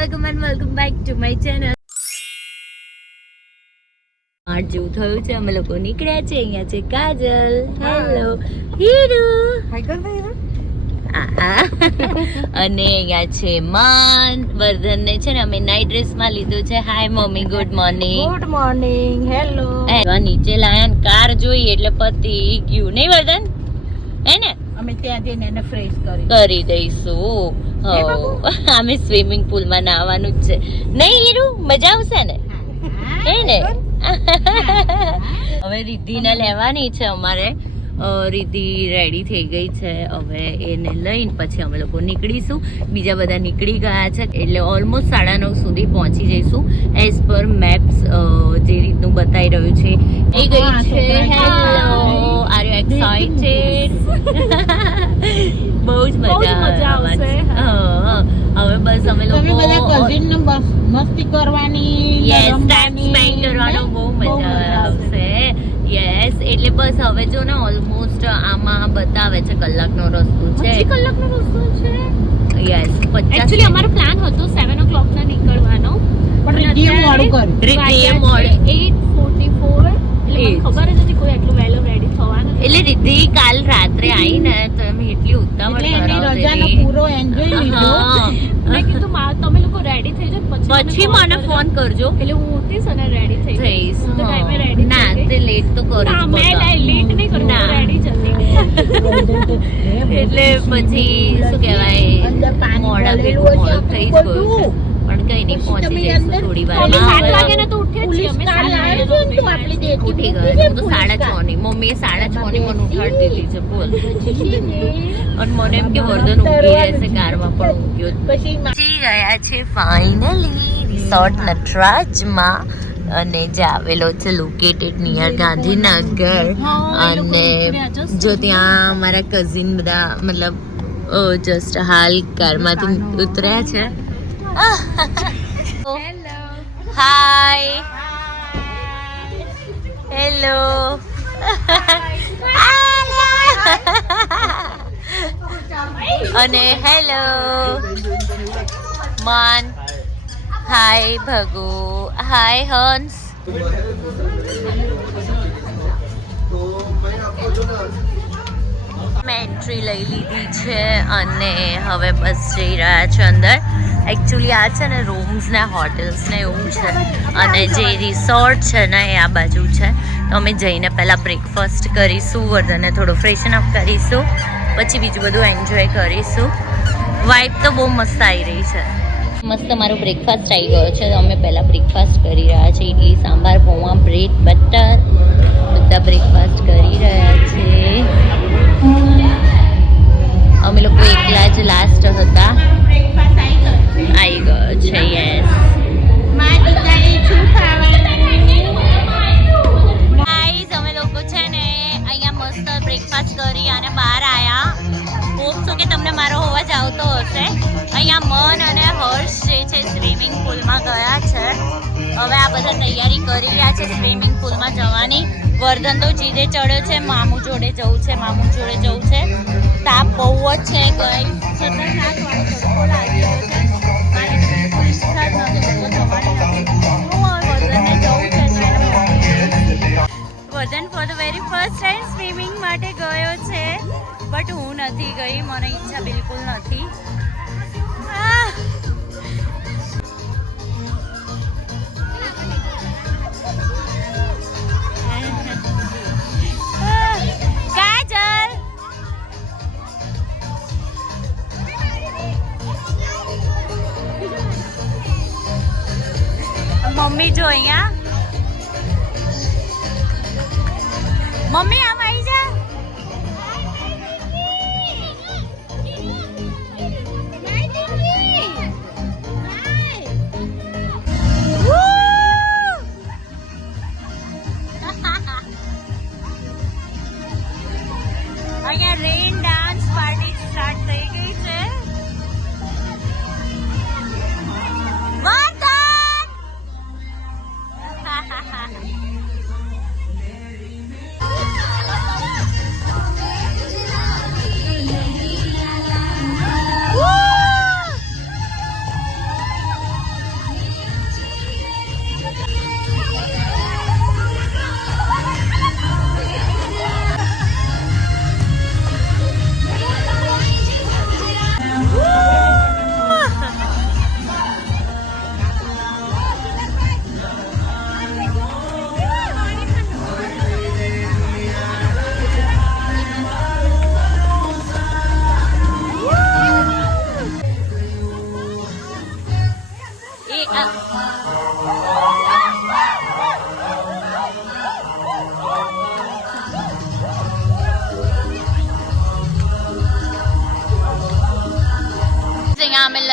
Welcome and welcome back to my channel આઠ જેવું થયું છે અમે લોકો નીકળ્યા છે અહીંયા છે કાજલ. હેલો હીરુ. અને અહીંયા છે માન વર્ધન ને છે ને અમે નાઈટ ડ્રેસમાં લીધું છે. Hi mummy good morning good morning hello નીચે લાયા કાર જોઈ એટલે પતી ગયું. નહીં વર્ધન? હે ને? અમે ત્યાં જઈને એને ફ્રેશ કરી કરી દઈશું. હે અમે સ્વિમિંગ પુલમાં નાહવાનું જ છે. નહીં હીરુ મજા આવશે ને? હે ને? હવે રિદ્ધિને લેવાની છે અમારે. રિદ્ધિ રેડી થઈ ગઈ છે. હવે એને લઈને પછી અમે લોકો નીકળીશું. બીજા બધા નીકળી ગયા છે. એટલે ઓલમોસ્ટ સાડા નવ સુધી પહોંચી જઈશું. એઝ પર મેપ્સ જે રીતનું બતાવી રહ્યું છે. એ ગઈ છે. હેલો આર યુ એક્સાઇટેડ બહુ જ બહુ જ મજા મજા આવશે. હા, હા. હવે બસ અમે તમે બધા કઝિન મસ્તી કરવાની યસ ટાઈમ સ્પેન્ડ કરવાનો બહુ મજા આવશે. યસ એટલે બસ હવે જો ને ઓલમોસ્ટ આમાં બતાવે છે કલાકનો રસ્તો છે. કલાકનો રસ્તો છે? યસ પચાસ એકચ્યુઅલી અમારો પ્લાન હતો સેવન ઓ ક્લોક ના નીકળવાનો પણ રીતિએ મોડું કર્યું. એટલે ખબર જ હતી કોઈ એટલું વહેલું રેડી થવાનું એટલે રિદ્ધિ કાલ રાત્રે આવી ને તો એમ એટલી ઉતાવળ એટલે એની કરાવતી રજાનો પૂરો એન્જોય લીધો. મેં કીધું મા- તમે લોકો રેડી થઈ જાઓ પછી પછી મને ફોન કરજો. એટલે હું ઉઠીશ અને રેડી થઈ જઈશ. તો ટાઈમે રેડી ના તે લેટ તો કરો ના મેં લેટ નહીં કરું ના. રેડી જતી એટલે પછી શું કહેવાય મોડા ભેગું થઈ ગયું પણ કઈ નહીં પહોંચી જઈશું થોડી વાર તો ઉઠી ગયો. હું તો સાડા છ ની. મમ્મીએ સાડા છ ની મને ઉઠાડી દીધી છે. બોલ. અને મને એમ કે વર્ધન ઊંઘી રહેશે કારમાં પણ ઊંઘ્યો જ પછી ગયા છે ફાઇનલી રિસોર્ટ નટરાજમાં અને જે આવેલો છે લોકેટેડ નિયર ગાંધીનગર. અને જો ત્યાં અમારા કઝિન બધા મતલબ જસ્ટ હાલ કારમાંથી ઉતર્યા છે. હાય હેલો અને હેલો માન હાય ભગુ હાય હંસ મેં એન્ટ્રી લઈ લીધી છે અને હવે બસ જઈ રહ્યા છે અંદર. એકચ્યુઅલી આ છે ને રૂમ્સ ને હોટેલ્સ ને એવું છે. અને જે રિસોર્ટ છે ને એ આ બાજુ છે. તો અમે જઈને પહેલાં બ્રેકફાસ્ટ કરીશું વર્ધને થોડો ફ્રેશન અપ કરીશું, પછી બીજું બધું એન્જોય કરીશું. વાઇફ તો બહુ મસ્ત આવી રહી છે. મસ્ત મારો બ્રેકફાસ્ટ આવી ગયો છે. અમે પહેલાં બ્રેકફાસ્ટ કરી રહ્યા છીએ ઇડલી સાંભાર પૌવા બ્રેડ, બટર, બધા બ્રેકફાસ્ટ કરી રહ્યા લોકો એકલા જ લાસ્ટ હતા આવી ગયો છે. યસ લોકો છે ને અહીંયા મસ્ત બ્રેકફાસ્ટ કરી અને બહાર આવ્યા હોપ છો કે તમને મારો અવાજ આવતો હશે. અહીંયા મન અને હર્ષ જે છે હવે આ બધા તૈયારી કરી રહ્યા છે સ્વિમિંગ પુલમાં જવાની. વર્ધન તો જીદે ચડ્યો છે, મામુ જોડે જવું છે, મામુ જોડે જવું છે. તાપ બહુ જ છે ગઈ ખતરનાક વાળો તડકો છે. બિલકુલ ઈચ્છા નથી લોકો જવાની નથી. હવે વર્ધનને જવું તો for the very first time swimming માટે ગયો છે. બટ હું નથી ગઈ, મને ઈચ્છા બિલકુલ નથી.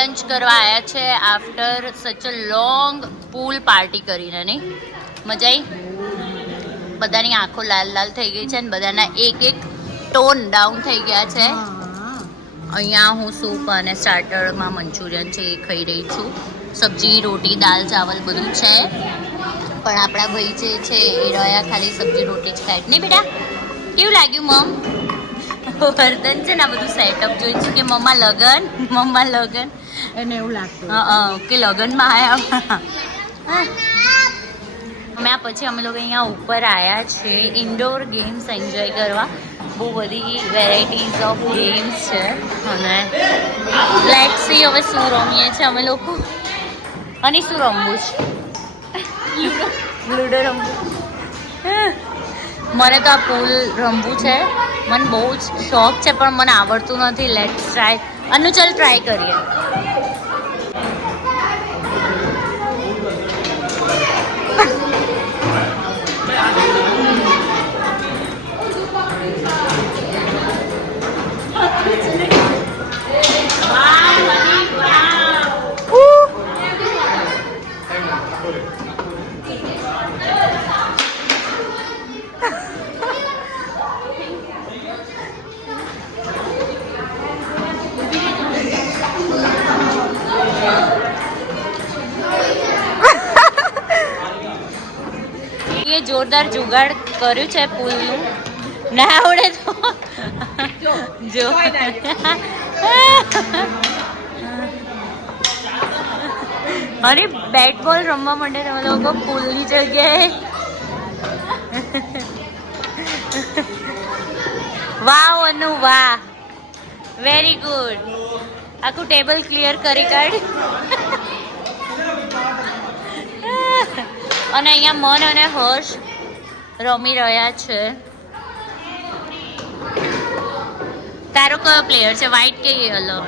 લંચ કરવા આવ્યા છે આફ્ટર સચ અ લોંગ પૂલ પાર્ટી કરીને નહીં? મજા આવી બધાની આંખો લાલ લાલ થઈ ગઈ છે અને બધાના એક એક ટોન ડાઉન થઈ ગયા છે. અહીંયા હું સૂપ અને સ્ટાર્ટરમાં મંચુરિયન છે એ ખાઈ રહી છું. સબ્જી રોટી દાલ ચાવલ બધું છે. પણ આપણા ભાઈ જે છે એ રહ્યા ખાલી સબ્જી રોટી જ ખાય. નહીં બેટા? કેવું લાગ્યું મમ? વર્ધન છે ને આ બધું સેટઅપ જોઈ છે કે મમ્મા લગન? મમ્મા લગન? એને એવું લાગતું હા કે લગ્નમાં આવ્યા અમે. આ પછી અમે લોકો અહીંયા ઉપર આવ્યા છે. ઇન્ડોર ગેમ્સ એન્જોય કરવા. બહુ બધી વેરાયટીઝ ઓફ ગેમ્સ છે. અને લેટ સી હવે શું રમીએ છીએ અમે લોકો. અને શું રમવું છે? લૂડો રમવું. મને તો આ પુલ રમવું છે. મને બહુ જ શોખ છે પણ મને આવડતું નથી. લેટ્સ ટ્રાય અનુ ચાલ ટ્રાય કરીએ. જોરદાર જુગાડ કર્યું છે પુલનું. ના આવડે તો. જો. અરે બેટ બોલ રમવા માટે તમે લોકો પુલની જગ્યાએ. વાહ અનુ વાહ. વેરી ગુડ આખું ટેબલ ક્લિયર કરી કાઢ. અને અહીંયા મન અને હર્ષ રમી રહ્યા છે. તારો કયો પ્લેયર છે? વ્હાઈટ કે યલો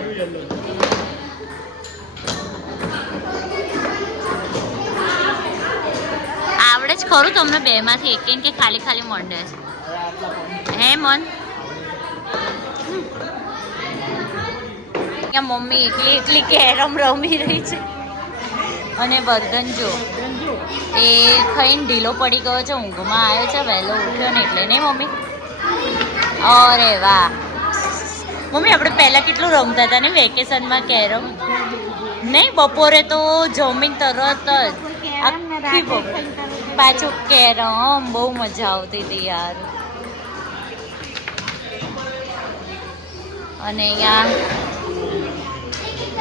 આવડે જ ખરું તમને બે માંથી એક કે ખાલી ખાલી મંડે છે. હે, મન? મમ્મી એકલી એકલી કેરમ રમી રહી છે. અને વર્ધન જો. એ ખાઈને ઢીલો પડી ગયો છે, ઊંઘમાં આવ્યો છે, વહેલો ઉઠ્યો ને એટલે નહીં મમ્મી? અરે વાહ. મમ્મી, આપણે પહેલાં કેટલું રમતા હતા ને વેકેશનમાં, કેરમ? નહીં, બપોરે તો જમીન તરત જ. આખી બપોર પાછું કેરમ, બહુ મજા આવતી હતી યાર. અને અહીંયા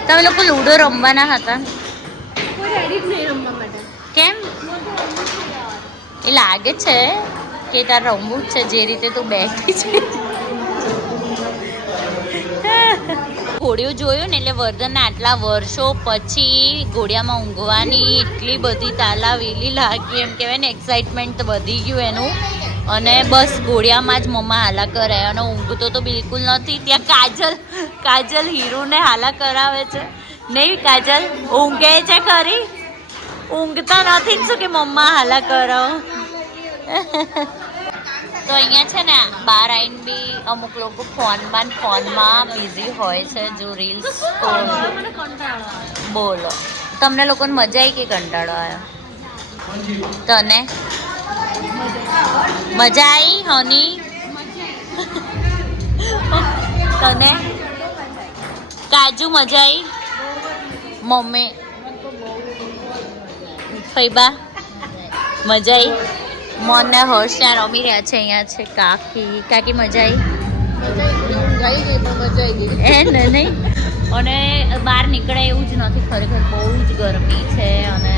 તમે લોકો લૂડો રમવાના હતા? રમવા કેમ? એ લાગે છે કે તાર રમવું જ છે, જે રીતે તું બેઠી છે. ઘોડિયું જોયું ને એટલે વર્ધનના આટલા વર્ષો પછી ઘોડિયામાં ઊંઘવાની એટલી બધી તાલાવેલી લાગી, એમ કહેવાય ને એક્સાઇટમેન્ટ વધી ગયું એનું. અને બસ ઘોડિયામાં જ મમ્મા હાલા કરે અને ઊંઘતો તો બિલકુલ નથી. ત્યાં કાજલ કાજલ હીરોને હાલા કરાવે છે. નહીં કાજલ, ઊંઘે છે ખરી? ઊંઘતા નથી જ શું કે મમ્મા હાલા કરો? તો અહીંયા છે ને બહાર આવીને બી અમુક લોકો ફોનમાં ફોનમાં બિઝી હોય છે જો રીલ્સ બોલો. તમને લોકોને મજા આવી કે કંટાળો આવ્યો? તને? મજા આવી હની તને? કાજુ મજા આવી મમ્મી ફૈબા? મજા આવી મને હોર્સ ત્યાં રમી રહ્યા છે અહીંયા છે કાકી. કાકી મજા આવી એ નહીં. અને બહાર નીકળે એવું જ નથી ખરેખર બહુ જ ગરમી છે અને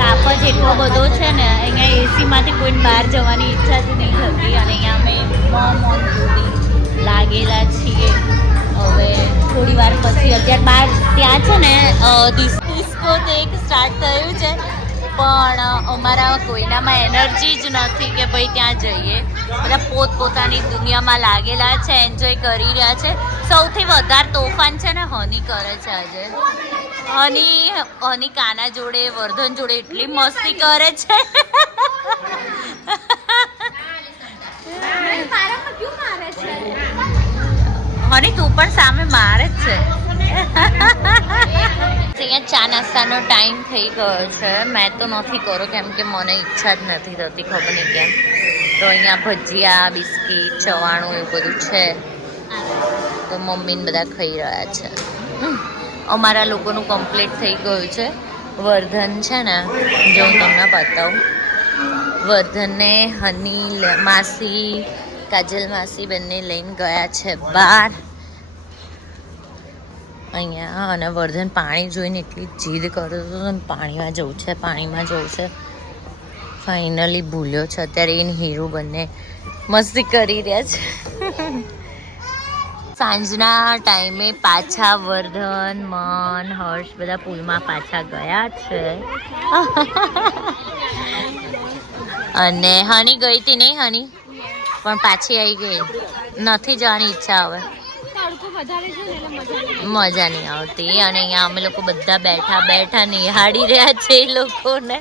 તાપ જ એટલો બધો છે ને અહીંયા એસીમાંથી કોઈને બહાર જવાની ઈચ્છા જ નહીં થતી અને અહીંયા અમે મોમ ઓન સુધી લાગેલા છીએ. હવે થોડી વાર પછી અત્યારે બહાર ત્યાં છે ને ડિસ્કો તો એક સ્ટાર્ટ થયું છે. પણ અમારા કોઈનામાં એનર્જી જ નથી કે ભાઈ ત્યાં જઈએ. બધા પોતપોતાની દુનિયામાં લાગેલા છે, એન્જોય કરી રહ્યા છે. સૌથી વધારે તોફાન છે ને હની કરે છે આજે. હની હની કાના જોડે, વર્ધન જોડે એટલી મસ્તી કરે છે. ચા નાસ્તાનો ટાઈમ થઈ ગયો છે. મેં તો નથી કરો કેમ કે મને ઈચ્છા જ નથી થતી, ખબર નહીં કેમ. તો અહીંયા ભજીયા, બિસ્કીટ, ચવાણું એવું બધું છે. તો મમ્મીને બધા ખાઈ રહ્યા છે. અમારા લોકોનું કમ્પ્લીટ થઈ ગયું છે. વર્ધન છે ને, જો હું તમને બતાવું. વર્ધનને હની માસી, કાજલ માસી બંને લઈને ગયા છે બહાર. અહીંયા અને વર્ધન પાણી જોઈને એટલી જીદ કરતો હતો પાણીમાં જવું છે, પાણીમાં જવું છે. ફાઇનલી ભૂલ્યો છે. અત્યારે એને હીરો બંને મસ્તી કરી રહ્યા છે. સાંજના ટાઈમે પાછા વર્ધન, મન, હર્ષ બધા પુલમાં પાછા ગયા છે. અને હની ગઈ હતી નહીં હની? પણ પાછી આવી ગઈ. નથી જવાની ઈચ્છા હવે. મજા નહીં આવતી. અને અહીંયા અમે લોકો બધા બેઠા બેઠા નિહાળી રહ્યા છે એ લોકોને.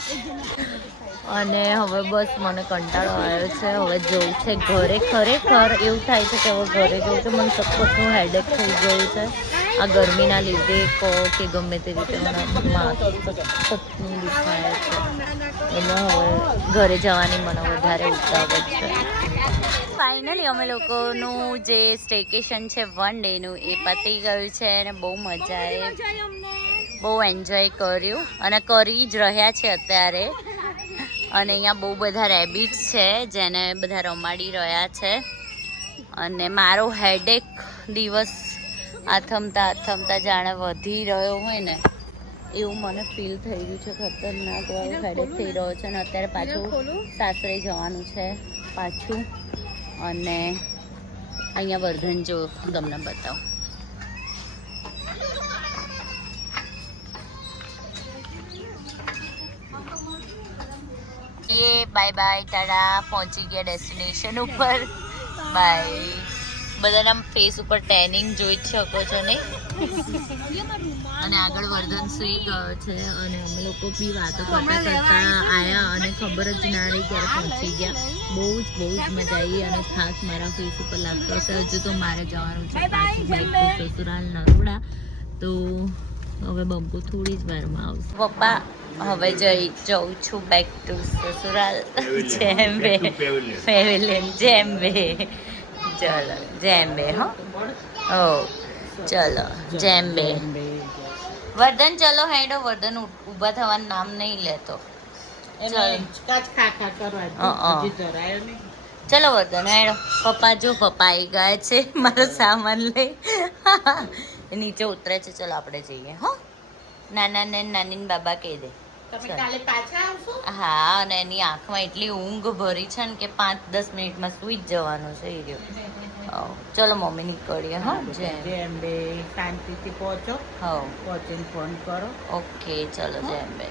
અને હવે બસ મને કંટાળો આવ્યો છે. હવે જવું છે ઘરે. ખરેખર એવું થાય છે કે હવે ઘરે જવું છે. મને સખતનું હેડેક થઈ ગયું છે. આ ગરમીના લીધે કહો કે ગમે તે રીતે દુખાય છે. હવે ઘરે જવાની મને વધારે ઉતાવળ છે. ફાઇનલી અમે લોકોનું જે સ્ટેકેશન છે વન ડેનું એ પતી ગયું છે અને બહુ મજા આવી. બહુ એન્જોય કર્યું અને કરી જ રહ્યા છે અત્યારે. અને અહીંયા બહુ બધા રેબિટ્સ છે, જેને બધા રમાડી રહ્યા છે. અને મારો હેડેક દિવસ આથમતા આથમતા જાણે વધી રહ્યો હોય ને એવું મને ફીલ થઈ રહ્યું છે. ખતરનાક વાળો હેડેક થઈ રહ્યો છે અને અત્યારે પાછું સાસરે જવાનું છે પાછું. અને અહીંયા વર્ધન જો તમને બતાવું. એ બાય બાય તારા પહોંચી ગયા ડેસ્ટિનેશન ઉપર. બાય બધાના ફેસ ઉપર ટેનિંગ જોઈ જ શકો છો ને? અને આગળ વર્ધન સુઈ ગયો છે અને અમે લોકો બી વાતો કરતા કરતા આવ્યા અને ખબર જ ના રહી ક્યારે પહોંચી ગયા. બહુ જ બહુ જ મજા આવી અને ખાસ મારા ફેસ ઉપર લાગતો હશે. હજુ તો મારે જવાનું છે પાછું બાઈક ટુ સસુરાલ નરોડા. તો હવે બંકુ થોડી જ વારમાં આવશે. પપ્પા હવે જઈ જઉં છું બેક ટુ સસુરાલ. જેમ બે પેવેલિયન જેમ બે ચલો જેમ બે હો. ઓ ચલો જેમ બે વર્ધન ચલો હેડો વર્ધન ઊભા ઊભા થવાનું નામ નહીં લેતો. ચલો. વર્ધન હેડો. પપ્પા જો પપ્પા આવી ગયા છે મારો સામાન લઈ. નીચે ઉતરે છે ચલો આપણે જઈએ હો. નાના ને નાની ને બાબા કહી દે. હા અને એની આંખમાં એટલી ઊંઘ ભરી છે ને કે પાંચ દસ મિનિટમાં સૂઈ જ જવાનું છે એ રહ્યો. ચલો મમ્મી નીકળીએ હા. જેમ બે શાંતિથી પહોંચો. હા પહોંચીને ફોન કરો. ઓકે ચલો જય અંબે.